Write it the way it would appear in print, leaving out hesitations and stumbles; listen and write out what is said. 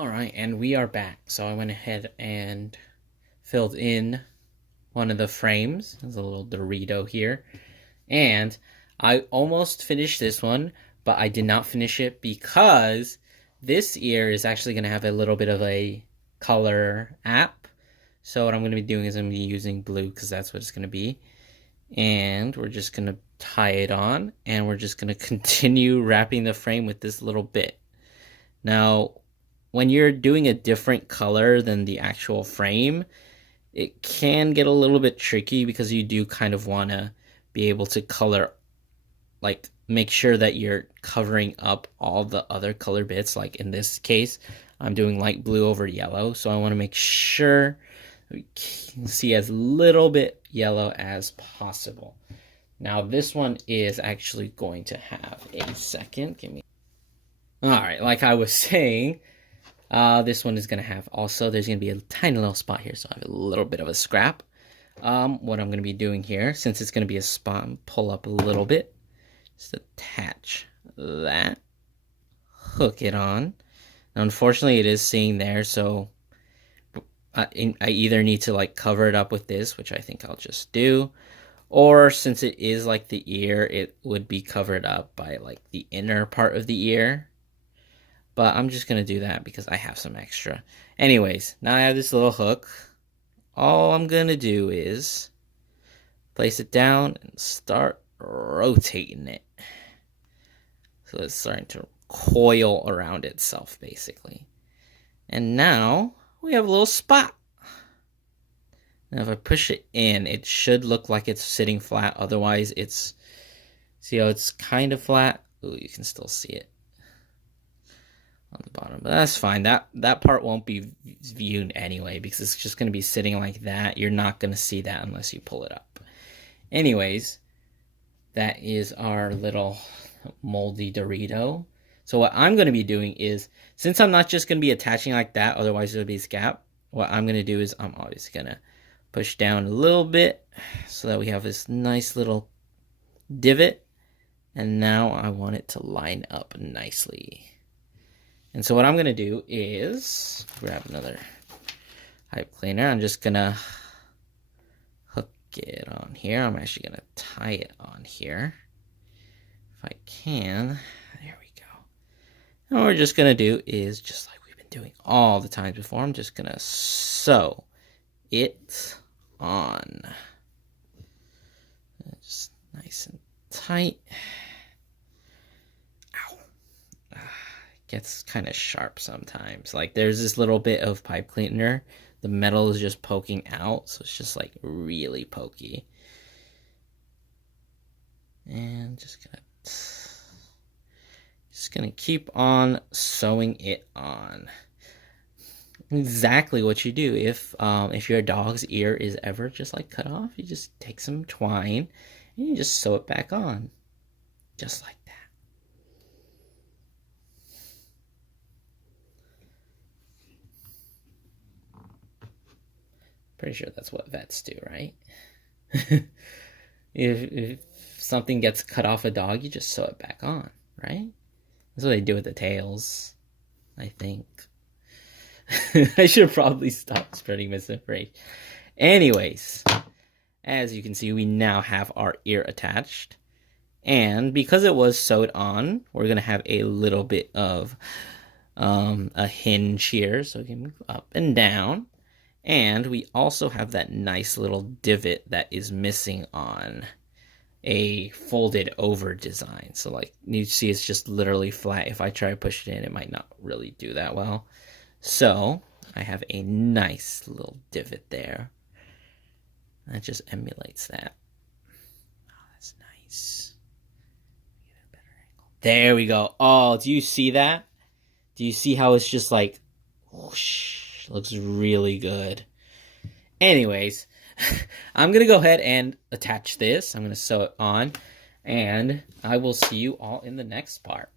Alright, and we are back. So I went ahead and filled in one of the frames. There's a little Dorito here. And I almost finished this one, but I did not finish it because this ear is actually going to have a little bit of a color app. So what I'm going to be doing is I'm going to be using blue because that's what it's going to be. And we're just going to tie it on, and we're just going to continue wrapping the frame with this little bit. Now, when you're doing a different color than the actual frame, it can get a little bit tricky because you do kind of want to be able to color, like make sure that you're covering up all the other color bits. Like in this case, I'm doing light blue over yellow, so I want to make sure we can see as little bit yellow as possible. Now this one is actually going to have a second. Give me. All right, like I was saying, this one is going to have also, there's going to be a tiny little spot here, so I have a little bit of a scrap. What I'm going to be doing here, since it's going to be a spot, pull up a little bit, just attach that, hook it on. Now, unfortunately, it is sitting there, so I either need to like cover it up with this, which I think I'll just do, or since it is like the ear, it would be covered up by like the inner part of the ear. But I'm just going to do that because I have some extra. Anyways, now I have this little hook. All I'm going to do is place it down and start rotating it. So it's starting to coil around itself, basically. And now we have a little spot. Now if I push it in, it should look like it's sitting flat. Otherwise, it's... See how it's kind of flat? Ooh, you can still see it on the bottom, but that's fine. That part won't be viewed anyway because it's just going to be sitting like that. You're not going to see that unless you pull it up. Anyways, that is our little moldy Dorito. So what I'm going to be doing is, since I'm not just going to be attaching like that, otherwise there'll be a gap, what I'm going to do is I'm always going to push down a little bit so that we have this nice little divot, and now I want it to line up nicely. And so what I'm going to do is grab another pipe cleaner. I'm just going to hook it on here. I'm actually going to tie it on here if I can. There we go. And what we're just going to do is, just like we've been doing all the times before, I'm just going to sew it on. Just nice and tight. Gets kind of sharp sometimes. Like there's this little bit of pipe cleaner, the metal is just poking out, so it's just like really pokey. And just gonna keep on sewing it on. Exactly what you do if your dog's ear is ever just like cut off, you just take some twine and you just sew it back on, just like that. Pretty sure that's what vets do, right? if something gets cut off a dog, you just sew it back on, right? That's what they do with the tails, I think. I should probably stop spreading misinformation. Anyways, as you can see, we now have our ear attached. And because it was sewed on, we're going to have a little bit of a hinge here. So we can move up and down. And we also have that nice little divot that is missing on a folded over design. So like you see, it's just literally flat. If I try to push it in, it might not really do that well. So I have a nice little divot there. That just emulates that. Oh, that's nice. Get a better angle. There we go. Oh, do you see that? Do you see how it's just like whoosh? Looks really good. Anyways, I'm going to go ahead and attach this. I'm going to sew it on, and I will see you all in the next part.